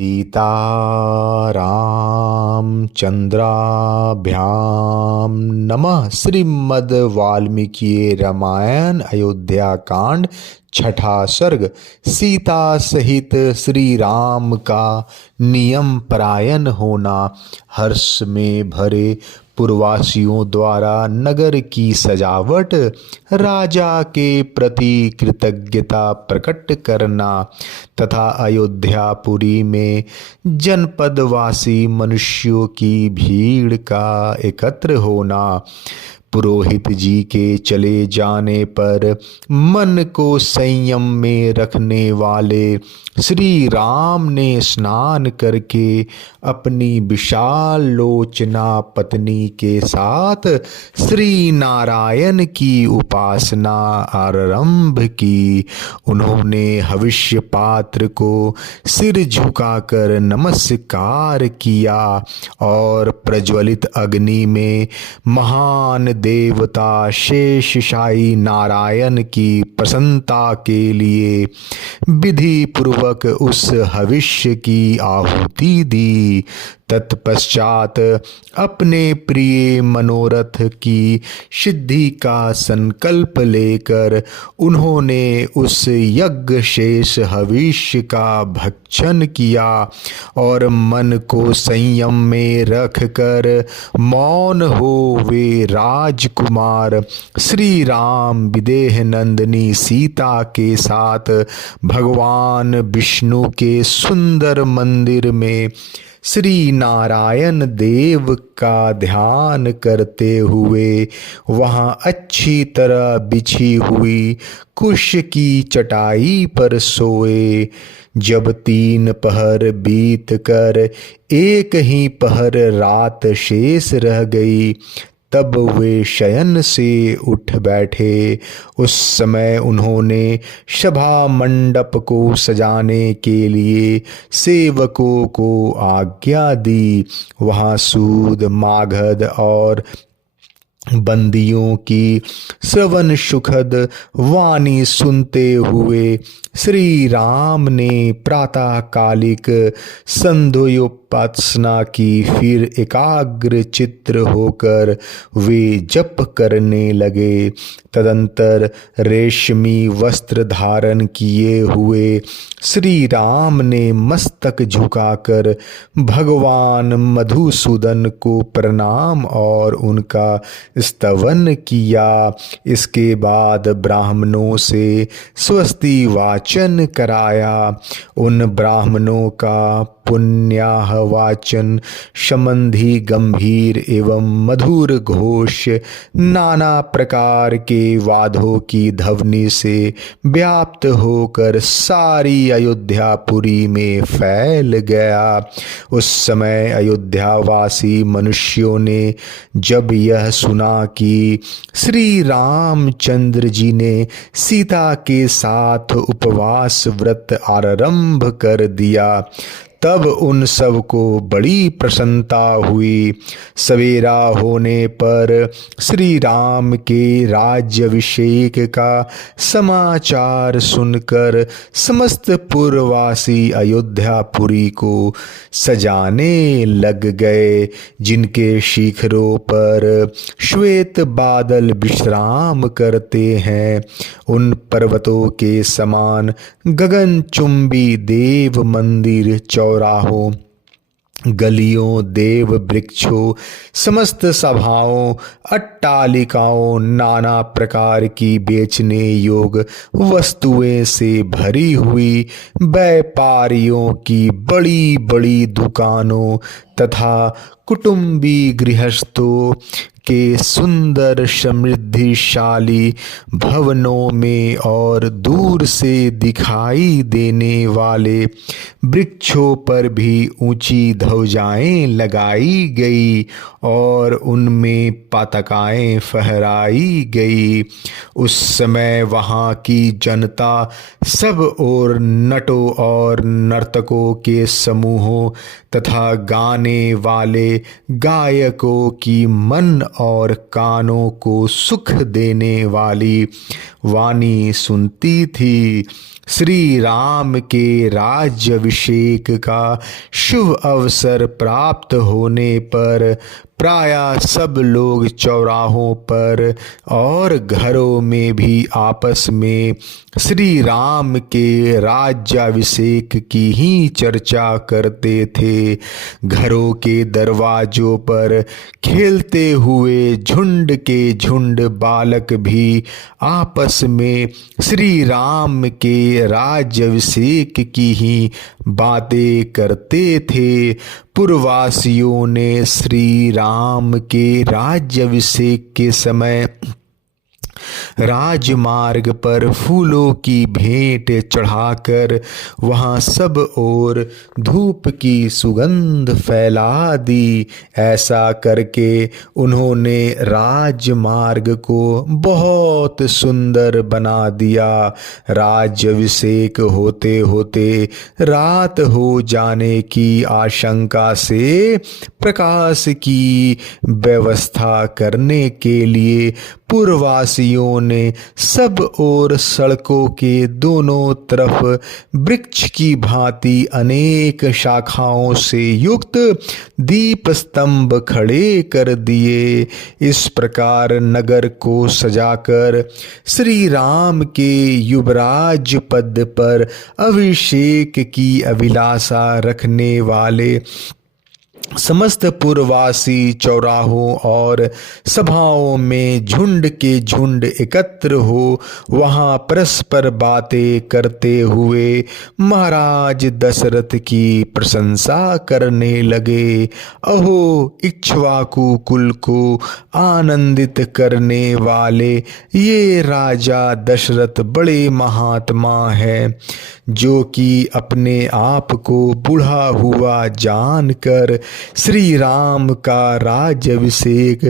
सीतारामचंद्राभ्याम नमः। श्रीमद् वाल्मीकि रामायण अयोध्या कांड छठा सर्ग। सीता सहित श्री राम का नियम परायण होना। हर्ष में भरे पुरवासियों द्वारा नगर की सजावट, राजा के प्रति कृतज्ञता प्रकट करना तथा अयोध्यापुरी में जनपदवासी मनुष्यों की भीड़ का एकत्र होना। पुरोहित जी के चले जाने पर मन को संयम में रखने वाले श्री राम ने स्नान करके अपनी विशाल लोचना पत्नी के साथ श्री नारायण की उपासना आरंभ की। उन्होंने हविष्य पात्र को सिर झुकाकर नमस्कार किया और प्रज्वलित अग्नि में महान देवता शेषशायी नारायण की प्रसन्नता के लिए विधि पूर्वक उस हविष्य की आहुति दी। तत्पश्चात अपने प्रिय मनोरथ की सिद्धि का संकल्प लेकर उन्होंने उस यज्ञ शेष हविष्य का भक्षण किया और मन को संयम में रखकर मौन हो वे राजकुमार श्री राम विदेह नंदिनी सीता के साथ भगवान विष्णु के सुंदर मंदिर में श्री नारायण देव का ध्यान करते हुए वहाँ अच्छी तरह बिछी हुई कुश की चटाई पर सोए। जब 3 पहर बीत कर एक ही पहर रात शेष रह गई तब वे शयन से उठ बैठे। उस समय उन्होंने सभा मंडप को सजाने के लिए सेवकों को आज्ञा दी। वहाँ सूद मागध और बंदियों की श्रवण सुखद वाणी सुनते हुए श्री राम ने प्रातःकालिक संध्योपासना की। फिर एकाग्र चित्र होकर वे जप करने लगे। तदंतर रेशमी वस्त्र धारण किए हुए श्री राम ने मस्तक झुकाकर भगवान मधुसूदन को प्रणाम और उनका स्तवन किया। इसके बाद ब्राह्मणों से स्वस्ति वाचन कराया। उन ब्राह्मणों का पुण्याह वाचन संबंधी गंभीर एवं मधुर घोष नाना प्रकार के वाद्यों की ध्वनि से व्याप्त होकर सारी अयोध्यापुरी में फैल गया। उस समय अयोध्यावासी मनुष्यों ने जब यह सुना कि श्री रामचंद्र जी ने सीता के साथ उपवास व्रत आरंभ कर दिया तब उन सब को बड़ी प्रसन्नता हुई। सवेरा होने पर श्री राम के राज्याभिषेक का समाचार सुनकर समस्त पुरवासी अयोध्यापुरी को सजाने लग गए। जिनके शिखरों पर श्वेत बादल विश्राम करते हैं उन पर्वतों के समान गगनचुंबी देव मंदिर, चौराहों, गलियों, देव वृक्षों, समस्त सभाओं, अट्टालिकाओं, नाना प्रकार की बेचने योग वस्तुएं से भरी हुई व्यापारियों की बड़ी बड़ी दुकानों तथा कुटुंबी गृहस्थों के सुंदर समृद्धिशाली भवनों में और दूर से दिखाई देने वाले वृक्षों पर भी ऊंची ध्वजाएं लगाई गई और उनमें पताकाएं फहराई गई। उस समय वहाँ की जनता सब और नटों और नर्तकों के समूहों तथा गाने वाले गायकों की मन और कानों को सुख देने वाली वाणी सुनती थी। श्री राम के राज्याभिषेक का शुभ अवसर प्राप्त होने पर प्रायः सब लोग चौराहों पर और घरों में भी आपस में श्री राम के राज्याभिषेक की ही चर्चा करते थे। घरों के दरवाजों पर खेलते हुए झुंड के झुंड बालक भी आपस में श्री राम के राज्याभिषेक की ही बातें करते थे। पुरवासियों ने श्री राम के राज्याभिषेक के समय राजमार्ग पर फूलों की भेंट चढ़ाकर वहां सब ओर धूप की सुगंध फैला दी। ऐसा करके उन्होंने राजमार्ग को बहुत सुंदर बना दिया। राज्याभिषेक होते होते रात हो जाने की आशंका से प्रकाश की व्यवस्था करने के लिए पुरवासियों ने सब ओर सड़कों के दोनों तरफ वृक्ष की भांति अनेक शाखाओं से युक्त दीप स्तंभ खड़े कर दिए। इस प्रकार नगर को सजाकर श्री राम के युवराज पद पर अभिषेक की अभिलाषा रखने वाले समस्त पुरवासी चौराहों और सभाओं में झुंड के झुंड एकत्र हो वहां परस्पर बातें करते हुए महाराज दशरथ की प्रशंसा करने लगे। अहो, इक्ष्वाकु कुल को आनंदित करने वाले ये राजा दशरथ बड़े महात्मा हैं, जो कि अपने आप को बूढ़ा हुआ जानकर श्री राम का राज्याभिषेक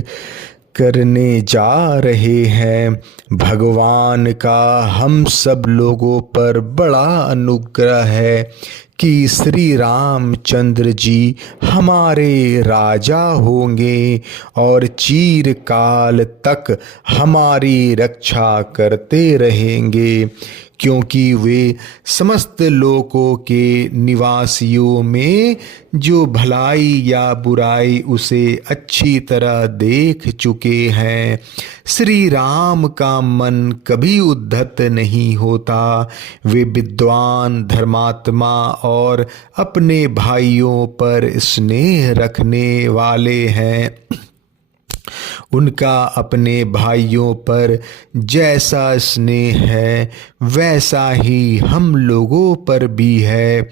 करने जा रहे हैं। भगवान का हम सब लोगों पर बड़ा अनुग्रह है कि श्री रामचंद्र जी हमारे राजा होंगे और चिरकाल तक हमारी रक्षा करते रहेंगे, क्योंकि वे समस्त लोकों के निवासियों में जो भलाई या बुराई उसे अच्छी तरह देख चुके हैं। श्री राम का मन कभी उद्धत नहीं होता। वे विद्वान, धर्मात्मा और अपने भाइयों पर स्नेह रखने वाले हैं। उनका अपने भाइयों पर जैसा स्नेह है वैसा ही हम लोगों पर भी है।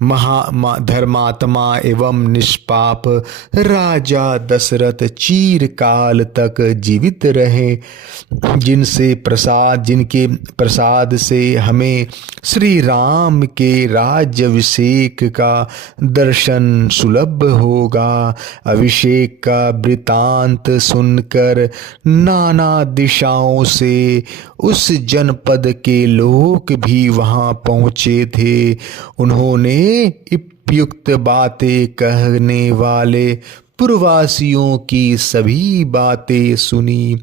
धर्मात्मा एवं निष्पाप राजा दशरथ चिरकाल तक जीवित रहे, जिनके प्रसाद से हमें श्री राम के राज्याभिषेक का दर्शन सुलभ होगा। अभिषेक का वृतांत सुनकर नाना दिशाओं से उस जनपद के लोग भी वहां पहुंचे थे। उन्होंने उपयुक्त बातें कहने वाले पुरवासियों की सभी बातें सुनी।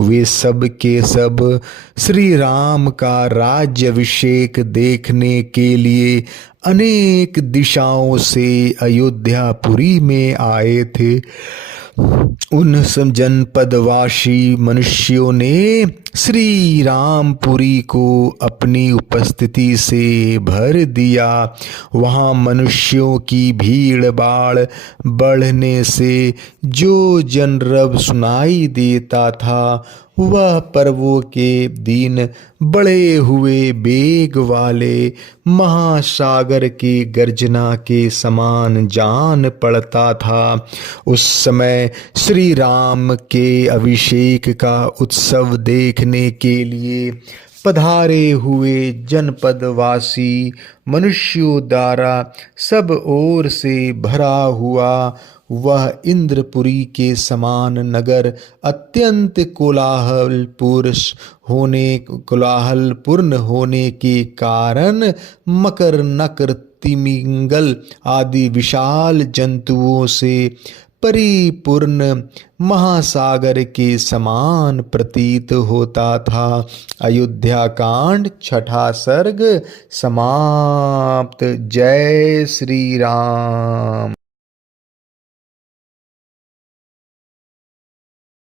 वे सब के सब श्री राम का राज्याभिषेक देखने के लिए अनेक दिशाओं से अयोध्यापुरी में आए थे। उन जनपदवासी मनुष्यों ने श्री रामपुरी को अपनी उपस्थिति से भर दिया। वहाँ मनुष्यों की भीड़ भाड़ बढ़ने से जो जनरब सुनाई देता था वह पर्वों के दिन बड़े हुए बेग वाले महासागर की गर्जना के समान जान पड़ता था। उस समय श्री राम के अभिषेक का उत्सव देखने के लिए पधारे हुए जनपदवासी मनुष्यों द्वारा सब ओर से भरा हुआ वह इंद्रपुरी के समान नगर अत्यंत कोलाहलपूर्ण होने के कारण मकर, नकर, तिमिंगल आदि विशाल जंतुओं से परिपूर्ण महासागर के समान प्रतीत होता था। अयोध्या कांड छठा सर्ग समाप्त। जय श्री राम।